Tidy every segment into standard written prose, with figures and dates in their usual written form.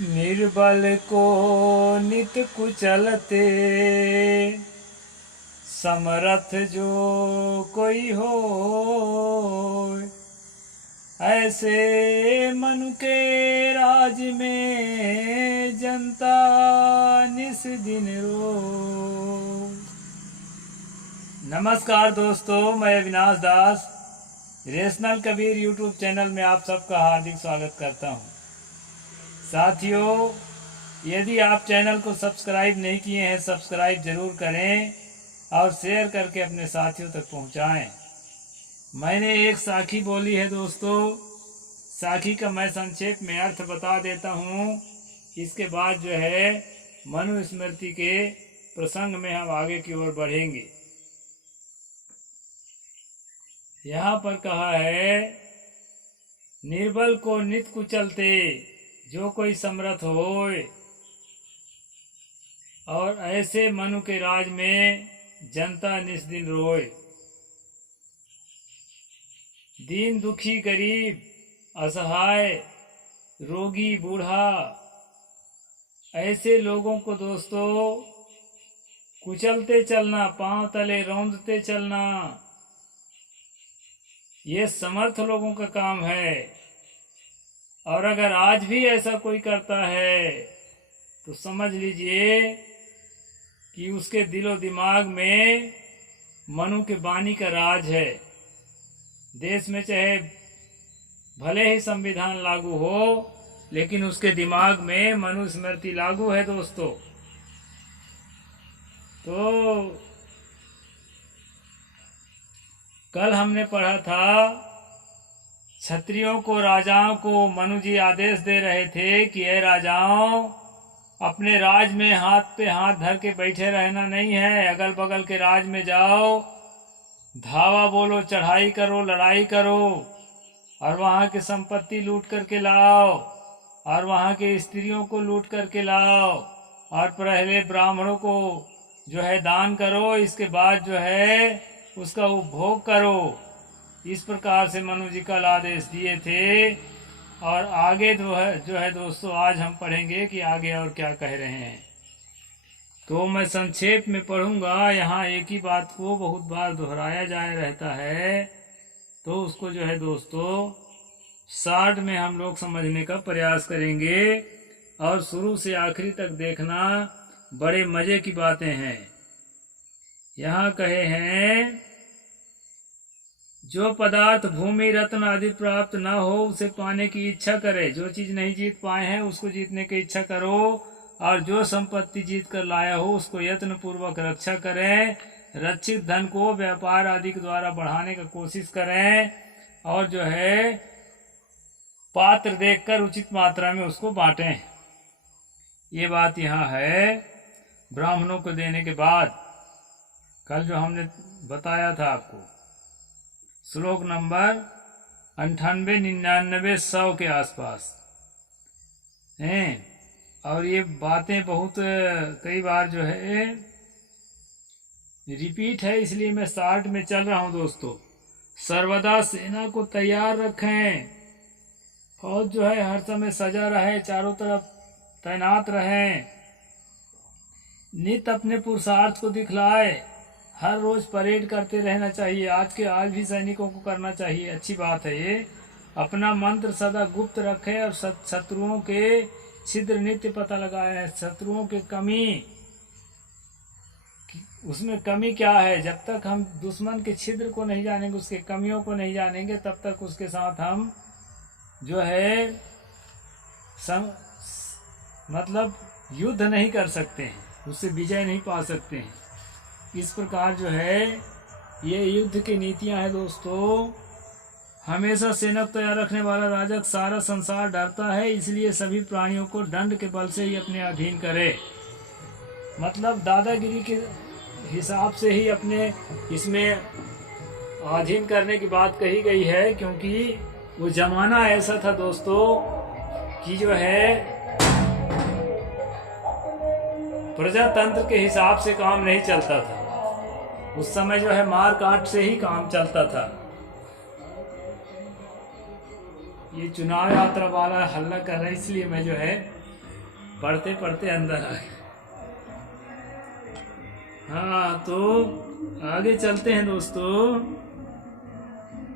निर्बल को नित कुचलते, समरथ जो कोई हो। ऐसे मनु के राज में जनता निस दिन रोए। नमस्कार दोस्तों, मैं अविनाश दास रेशनल कबीर यूट्यूब चैनल में आप सबका हार्दिक स्वागत करता हूं। साथियों, यदि आप चैनल को सब्सक्राइब नहीं किए हैं, सब्सक्राइब जरूर करें और शेयर करके अपने साथियों तक पहुंचाएं। मैंने एक साखी बोली है दोस्तों, साखी का मैं संक्षेप में अर्थ बता देता हूं। इसके बाद जो है मनु स्मृति के प्रसंग में हम आगे की ओर बढ़ेंगे। यहाँ पर कहा है, निर्बल को नित कुचलते, जो कोई समर्थ होए। और ऐसे मनु के राज में जनता निस दिन रोए। दीन दुखी गरीब असहाय रोगी बूढ़ा, ऐसे लोगों को दोस्तों कुचलते चलना, पांव तले रौंदते चलना, ये समर्थ लोगों का काम है। और अगर आज भी ऐसा कोई करता है तो समझ लीजिए कि उसके दिलो दिमाग में मनु के बानी का राज है। देश में चाहे भले ही संविधान लागू हो, लेकिन उसके दिमाग में मनु स्मृति लागू है दोस्तों। तो कल हमने पढ़ा था, क्षत्रियों को, राजाओं को मनु जी आदेश दे रहे थे कि ये राजाओं, अपने राज में हाथ पे हाथ धर के बैठे रहना नहीं है। अगल बगल के राज में जाओ, धावा बोलो, चढ़ाई करो, लड़ाई करो और वहाँ की संपत्ति लूट करके लाओ और वहाँ के स्त्रियों को लूट करके लाओ और पहले ब्राह्मणों को जो है दान करो, इसके बाद जो है उसका उपभोग करो। इस प्रकार से मनु जी कल आदेश दिए थे। और आगे जो है दोस्तों, आज हम पढ़ेंगे कि आगे और क्या कह रहे हैं। तो मैं संक्षेप में पढ़ूंगा। यहाँ एक ही बात को बहुत बार दोहराया जाए रहता है, तो उसको जो है दोस्तों शॉर्ट में हम लोग समझने का प्रयास करेंगे और शुरू से आखिरी तक देखना। बड़े मजे की बातें हैं। यहाँ कहे हैं, जो पदार्थ भूमि रत्न आदि प्राप्त न हो उसे पाने की इच्छा करे। जो चीज नहीं जीत पाए हैं उसको जीतने की इच्छा करो। और जो संपत्ति जीत कर लाया हो उसको यत्न पूर्वक रक्षा करें। रक्षित धन को व्यापार आदि के द्वारा बढ़ाने का कोशिश करें। और जो है पात्र देखकर उचित मात्रा में उसको बांटें। ये बात यहाँ है ब्राह्मणों को देने के बाद। कल जो हमने बताया था आपको, श्लोक नंबर 98, 99, 100 के आसपास हैं। और ये बातें बहुत कई बार जो है रिपीट है, इसलिए मैं शॉर्ट में चल रहा हूं दोस्तों। सर्वदा सेना को तैयार रखें। फौज जो है हर समय सजा रहे, चारों तरफ तैनात रहें। नित अपने पुरुषार्थ को दिखलाए। हर रोज परेड करते रहना चाहिए। आज भी सैनिकों को करना चाहिए, अच्छी बात है ये। अपना मंत्र सदा गुप्त रखे और शत्रुओं के छिद्र नित्य पता लगाए। शत्रुओं के कमी, उसमें कमी क्या है, जब तक हम दुश्मन के छिद्र को नहीं जानेंगे, उसके कमियों को नहीं जानेंगे, तब तक उसके साथ हम जो है मतलब युद्ध नहीं कर सकते हैं, उससे विजय नहीं पा सकते हैं। इस प्रकार जो है ये युद्ध की नीतियां हैं दोस्तों। हमेशा सेना को तैयार रखने वाला राजा सारा संसार डरता है, इसलिए सभी प्राणियों को दंड के बल से ही अपने अधीन करे। मतलब दादागिरी के हिसाब से ही अपने इसमें अधीन करने की बात कही गई है। क्योंकि वो जमाना ऐसा था दोस्तों कि जो है प्रजातंत्र के हिसाब से काम नहीं चलता था। उस समय जो है मार काट से ही काम चलता था। ये चुनाव यात्रा वाला हल्ला कर रहा है, इसलिए मैं जो है पढ़ते पढ़ते अंदर आ गए। हाँ, तो आगे चलते हैं दोस्तों।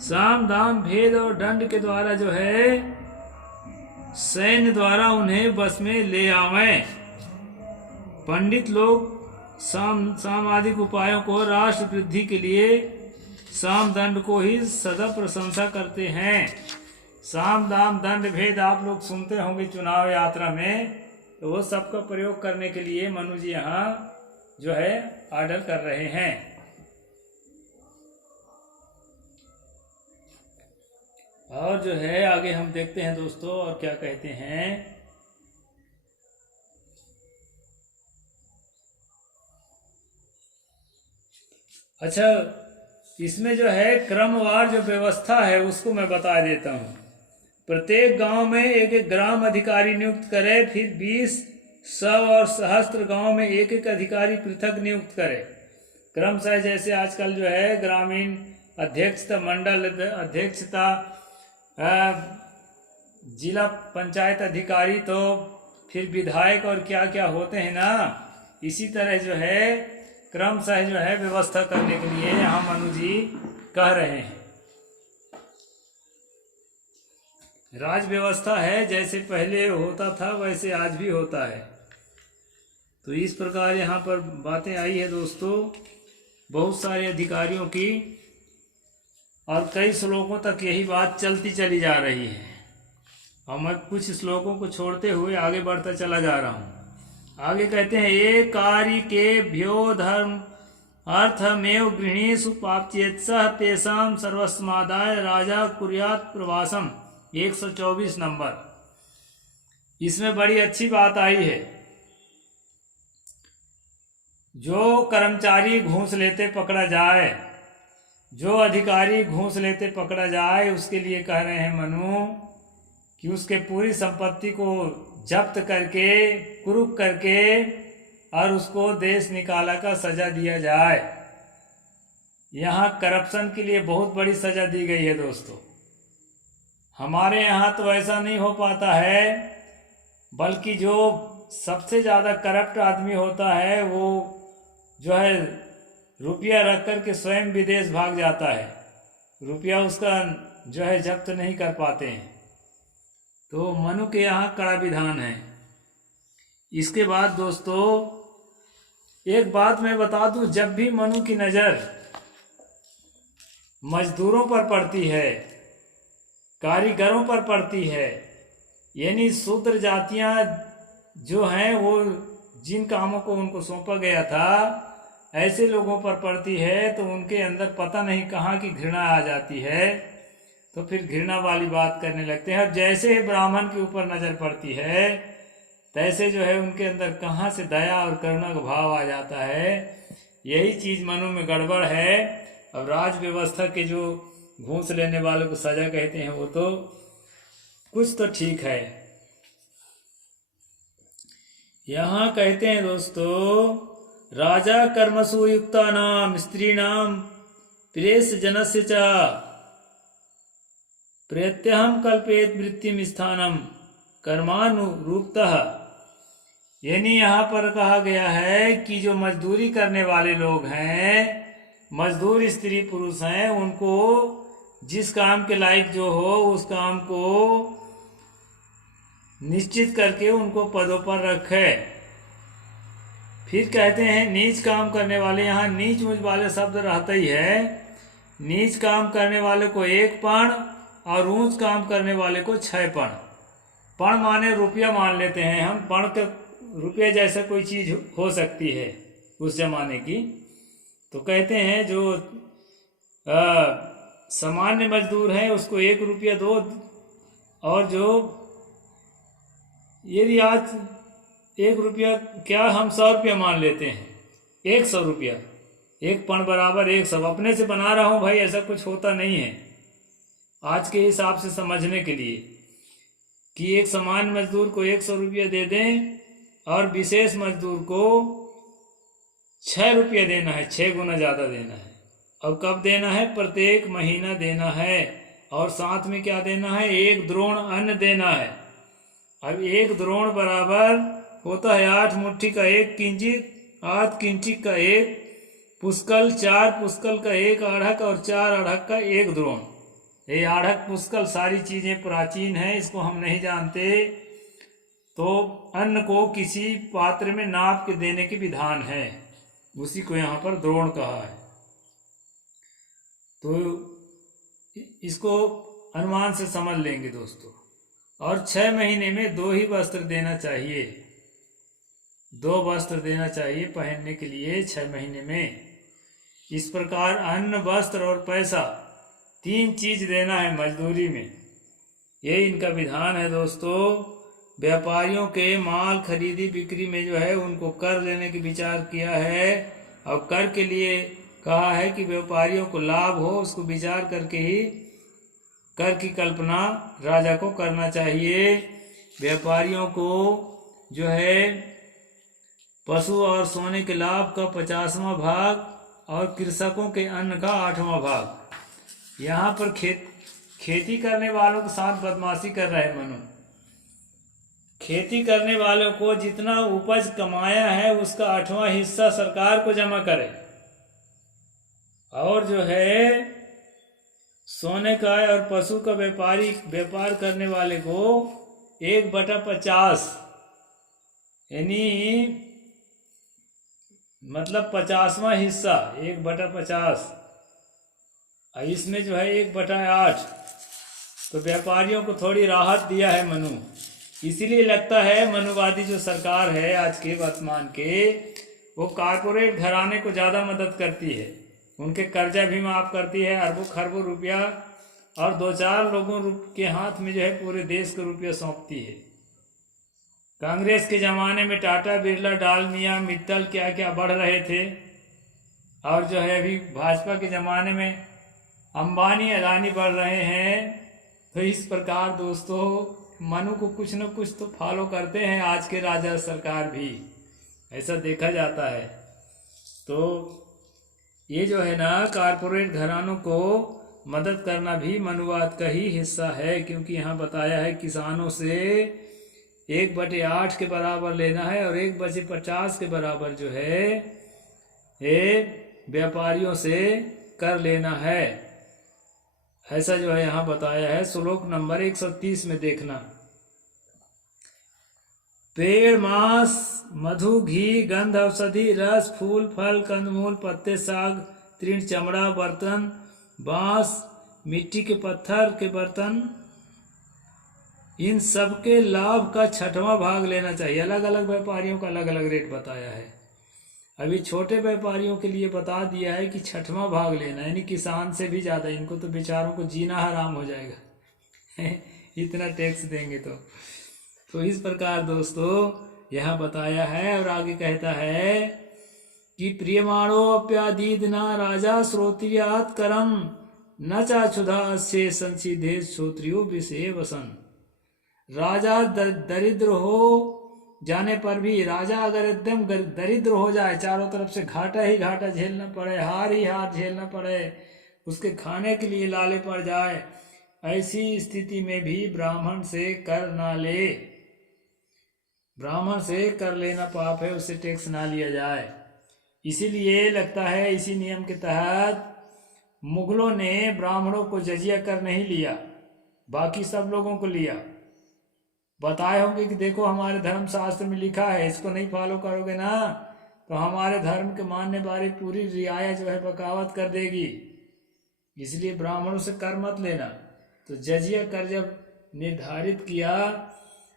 साम दाम भेद और दंड के द्वारा जो है सैन्य द्वारा उन्हें बस में ले आवें। पंडित लोग सामाजिक उपायों को राष्ट्र वृद्धि के लिए साम दंड को ही सदा प्रशंसा करते हैं। साम दाम दंड भेद आप लोग सुनते होंगे चुनाव यात्रा में, तो वो सबका प्रयोग करने के लिए मनु जी यहाँ जो है ऑर्डर कर रहे हैं। और जो है आगे हम देखते हैं दोस्तों और क्या कहते हैं। अच्छा, इसमें जो है क्रमवार जो व्यवस्था है उसको मैं बता देता हूँ। प्रत्येक गांव में एक एक ग्राम अधिकारी नियुक्त करे, फिर 20, 100 और सहस्त्र गांव में एक एक अधिकारी पृथक नियुक्त करे। क्रमशः जैसे आजकल जो है ग्रामीण अध्यक्षता, मंडल अध्यक्षता, जिला पंचायत अधिकारी, तो फिर विधायक और क्या क्या होते हैं ना, इसी तरह जो है क्रमशः जो है व्यवस्था करने के लिए यहाँ मनु जी कह रहे हैं। राज व्यवस्था है, जैसे पहले होता था वैसे आज भी होता है। तो इस प्रकार यहाँ पर बातें आई है दोस्तों, बहुत सारे अधिकारियों की, और कई श्लोकों तक यही बात चलती चली जा रही है। और मैं कुछ श्लोकों को छोड़ते हुए आगे बढ़ता चला जा रहा हूँ। आगे कहते हैं, ये कार्य के भ्यो धर्म अर्थमेव गृहीषु पापचेत्सः तेषां सर्वस्मादाय राजा कुर्यात् प्रवासम। 124 नंबर। इसमें बड़ी अच्छी बात आई है। जो कर्मचारी घूस लेते पकड़ा जाए, जो अधिकारी घूस लेते पकड़ा जाए, उसके लिए कह रहे हैं मनु कि उसके पूरी संपत्ति को जब्त करके, कुरूप करके और उसको देश निकाला का सजा दिया जाए। यहाँ करप्शन के लिए बहुत बड़ी सजा दी गई है दोस्तों। हमारे यहाँ तो ऐसा नहीं हो पाता है, बल्कि जो सबसे ज़्यादा करप्ट आदमी होता है वो जो है रुपया रख कर के स्वयं विदेश भाग जाता है, रुपया उसका जो है जब्त नहीं कर पाते हैं। तो मनु के यहाँ कड़ा विधान है। इसके बाद दोस्तों एक बात मैं बता दूं, जब भी मनु की नज़र मजदूरों पर पड़ती है, कारीगरों पर पड़ती है, यानी शूद्र जातियां जो हैं वो जिन कामों को उनको सौंपा गया था ऐसे लोगों पर पड़ती है, तो उनके अंदर पता नहीं कहाँ की घृणा आ जाती है। तो फिर घृणा वाली बात करने लगते हैं। अब जैसे ही ब्राह्मण के ऊपर नज़र पड़ती है तैसे जो है उनके अंदर कहाँ से दया और करुणा का भाव आ जाता है। यही चीज़ मनु में गड़बड़ है। अब राज व्यवस्था के जो घूस लेने वालों को सजा कहते हैं वो तो कुछ तो ठीक है। यहाँ कहते हैं दोस्तों, राजा कर्मसु युक्तानां स्त्रीणां प्रेष जनस्य च प्रत्यहम कल्पेत वृत्तिम स्थानम कर्मानुरूपतः। यानी यहाँ पर कहा गया है कि जो मजदूरी करने वाले लोग हैं, मजदूर स्त्री पुरुष हैं, उनको जिस काम के लायक जो हो उस काम को निश्चित करके उनको पदों पर रखे। फिर कहते हैं नीच काम करने वाले, यहाँ नीच ऊंच वाले शब्द रहता ही है। नीच काम करने वाले को 1 पण और ऊंच काम करने वाले को 6 पण। पण माने रुपया मान लेते हैं हम, पण के रुपये जैसा कोई चीज़ हो सकती है उस जमाने की। तो कहते हैं जो सामान्य मजदूर हैं उसको 1 रुपया दो, और जो यदि आज 1 रुपया क्या हम 100 रुपया मान लेते हैं, 100 रुपया, 1 पण बराबर 100। अपने से बना रहा हूँ भाई, ऐसा कुछ होता नहीं है। आज के हिसाब से समझने के लिए कि एक सामान्य मजदूर को 100 रुपया दे दें और विशेष मजदूर को 6 रुपया देना है, 6 गुना ज़्यादा देना है। अब कब देना है? प्रत्येक महीना देना है। और साथ में क्या देना है? 1 द्रोण अन्न देना है। अब 1 द्रोण बराबर होता है 8 मुट्ठी का 1 किंचित, 8 किंचित का 1 पुष्कल, 4 पुष्कल का 1 आढ़क और 4 आढ़क का 1 द्रोण। ये आढ़क पुष्कल सारी चीजें प्राचीन हैं, इसको हम नहीं जानते। तो अन्न को किसी पात्र में नाप के देने की विधान है, उसी को यहाँ पर द्रोण कहा है। तो इसको अनुमान से समझ लेंगे दोस्तों। और 6 महीने में 2 ही वस्त्र देना चाहिए, 2 वस्त्र देना चाहिए पहनने के लिए 6 महीने में। इस प्रकार अन्न, वस्त्र और पैसा 3 चीज देना है मजदूरी में, ये इनका विधान है दोस्तों। व्यापारियों के माल खरीदी बिक्री में जो है उनको कर लेने की विचार किया है, और कर के लिए कहा है कि व्यापारियों को लाभ हो, उसको विचार करके ही कर की कल्पना राजा को करना चाहिए। व्यापारियों को जो है पशु और सोने के लाभ का 50वां भाग और कृषकों के अन्न का 8वां भाग। यहाँ पर खेती करने वालों के साथ बदमाशी कर रहे मनु। खेती करने वालों को जितना उपज कमाया है उसका 8वां हिस्सा सरकार को जमा करे, और जो है सोने का और पशु का व्यापार करने वाले को 1/50 यानी मतलब 50वां हिस्सा 1/50, इसमें जो है 1/8। तो व्यापारियों को थोड़ी राहत दिया है मनु। इसीलिए लगता है मनुवादी जो सरकार है आज के वर्तमान के, वो कारपोरेट घराने को ज़्यादा मदद करती है, उनके कर्जा भी माफ़ करती है, अरबों खरबों रुपया, और 2-4 लोगों के हाथ में जो है पूरे देश को रुपया सौंपती है। कांग्रेस के ज़माने में टाटा, बिरला, डालमिया, मित्तल क्या क्या बढ़ रहे थे, और जो है अभी भाजपा के ज़माने में अंबानी, अदानी बढ़ रहे हैं। तो इस प्रकार दोस्तों मनु को कुछ न कुछ तो फॉलो करते हैं आज के राजा सरकार भी, ऐसा देखा जाता है। तो ये जो है ना कारपोरेट घरानों को मदद करना भी मनुवाद का ही हिस्सा है, क्योंकि यहाँ बताया है किसानों से 1/8 के बराबर लेना है, और 1/50 के बराबर जो है ये व्यापारियों से कर लेना है। ऐसा जो है यहाँ बताया है। श्लोक नंबर 130 में देखना। पेड़, मांस, मधु, घी, गंध, औषधि, रस, फूल, फल, कंदमूल, पत्ते, साग, तृण, चमड़ा, बर्तन, बांस, मिट्टी के पत्थर के बर्तन, इन सब के लाभ का 6वां भाग लेना चाहिए। अलग अलग व्यापारियों का अलग अलग रेट बताया है। अभी छोटे व्यापारियों के लिए बता दिया है कि 6वां भाग लेना, यानी किसान से भी ज़्यादा। इनको तो बेचारों को जीना हराम हो जाएगा इतना टैक्स देंगे तो इस प्रकार दोस्तों यहाँ बताया है। और आगे कहता है कि प्रियमाणो अप्यादीदना राजा श्रोत्रियात करम न चाक्षुधा से संसीधे श्रोत्रियो विषय वसन। राजा दरिद्र हो जाने पर भी, राजा अगर एकदम दरिद्र हो जाए, चारों तरफ से घाटा ही घाटा झेलना पड़े, हार ही हार झेलना पड़े, उसके खाने के लिए लाले पड़ जाए, ऐसी स्थिति में भी ब्राह्मण से कर ना ले। ब्राह्मण से कर लेना पाप है, उससे टैक्स ना लिया जाए। इसीलिए लगता है इसी नियम के तहत मुगलों ने ब्राह्मणों को जजिया कर नहीं लिया, बाकी सब लोगों को लिया। बताए होंगे कि देखो हमारे धर्म शास्त्र में लिखा है, इसको नहीं फॉलो करोगे ना तो हमारे धर्म के मानने वाली पूरी रियाया जो है बगावत कर देगी, इसलिए ब्राह्मणों से कर मत लेना। तो जजिया कर जब निर्धारित किया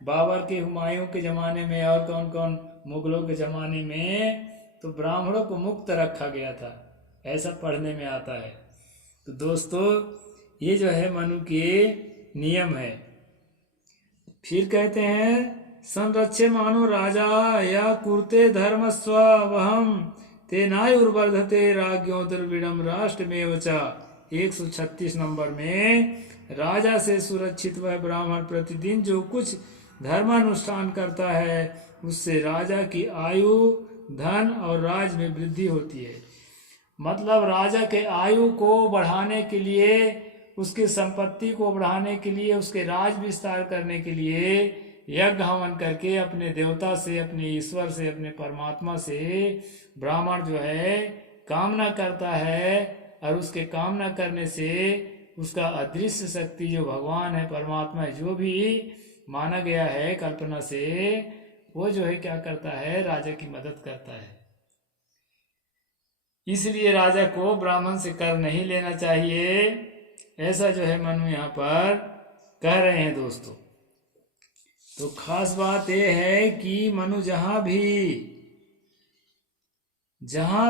बाबर के, हुमायूं के ज़माने में और कौन कौन मुगलों के ज़माने में, तो ब्राह्मणों को मुक्त रखा गया था, ऐसा पढ़ने में आता है। तो दोस्तों ये जो है मनु के नियम है। फिर कहते हैं संरक्षे मानो राजा या कुर्ते धर्म स्वहम तेनायुर्वर्धते राज्ञो द्रविड़म राष्ट्र में वचा। 136 नंबर में राजा से सुरक्षित वह ब्राह्मण प्रतिदिन जो कुछ धर्मानुष्ठान करता है उससे राजा की आयु, धन और राज में वृद्धि होती है। मतलब राजा के आयु को बढ़ाने के लिए, उसकी संपत्ति को बढ़ाने के लिए, उसके राज विस्तार करने के लिए यज्ञ हवन करके अपने देवता से, अपने ईश्वर से, अपने परमात्मा से ब्राह्मण जो है कामना करता है, और उसके कामना करने से उसका अदृश्य शक्ति जो भगवान है, परमात्मा है, जो भी माना गया है कल्पना से, वो जो है क्या करता है, राजा की मदद करता है। इसलिए राजा को ब्राह्मण से कर नहीं लेना चाहिए, ऐसा जो है मनु यहाँ पर कह रहे हैं दोस्तों। तो खास बात यह है कि मनु जहां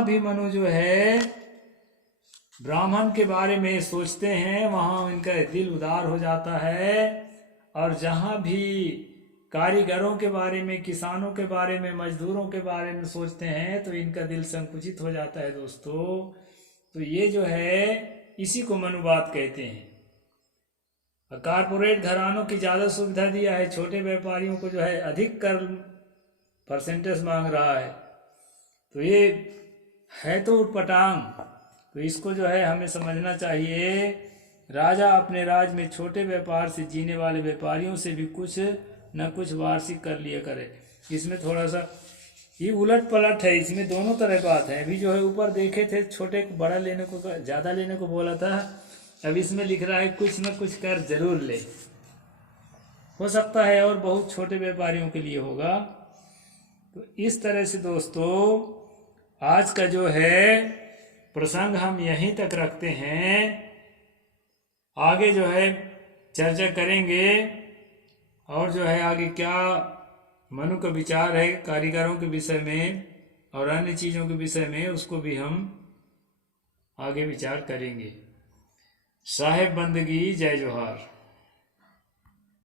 भी मनु जो है ब्राह्मण के बारे में सोचते हैं, वहां इनका दिल उदार हो जाता है। और जहां भी कारीगरों के बारे में, किसानों के बारे में, मजदूरों के बारे में सोचते हैं तो इनका दिल संकुचित हो जाता है दोस्तों। तो ये जो है इसी को मनुवाद कहते हैं। कारपोरेट घरानों की ज़्यादा सुविधा दिया है, छोटे व्यापारियों को जो है अधिक कर परसेंटेज मांग रहा है, तो ये है तो उटपटांग। तो इसको जो है हमें समझना चाहिए। राजा अपने राज में छोटे व्यापार से जीने वाले व्यापारियों से भी कुछ न कुछ वार्षिक कर लिया करे। इसमें थोड़ा सा ये उलट पलट है, इसमें दोनों तरह बात है। अभी जो है ऊपर देखे थे छोटे को बड़ा लेने को, ज़्यादा लेने को बोला था, अब इसमें लिख रहा है कुछ न कुछ कर जरूर ले। हो सकता है और बहुत छोटे व्यापारियों के लिए होगा। तो इस तरह से दोस्तों आज का जो है प्रसंग हम यहीं तक रखते हैं। आगे जो है चर्चा करेंगे और जो है आगे क्या मनु का विचार है कारीगरों के विषय में और अन्य चीज़ों के विषय में, उसको भी हम आगे विचार करेंगे। साहेब बंदगी, जय जोहार।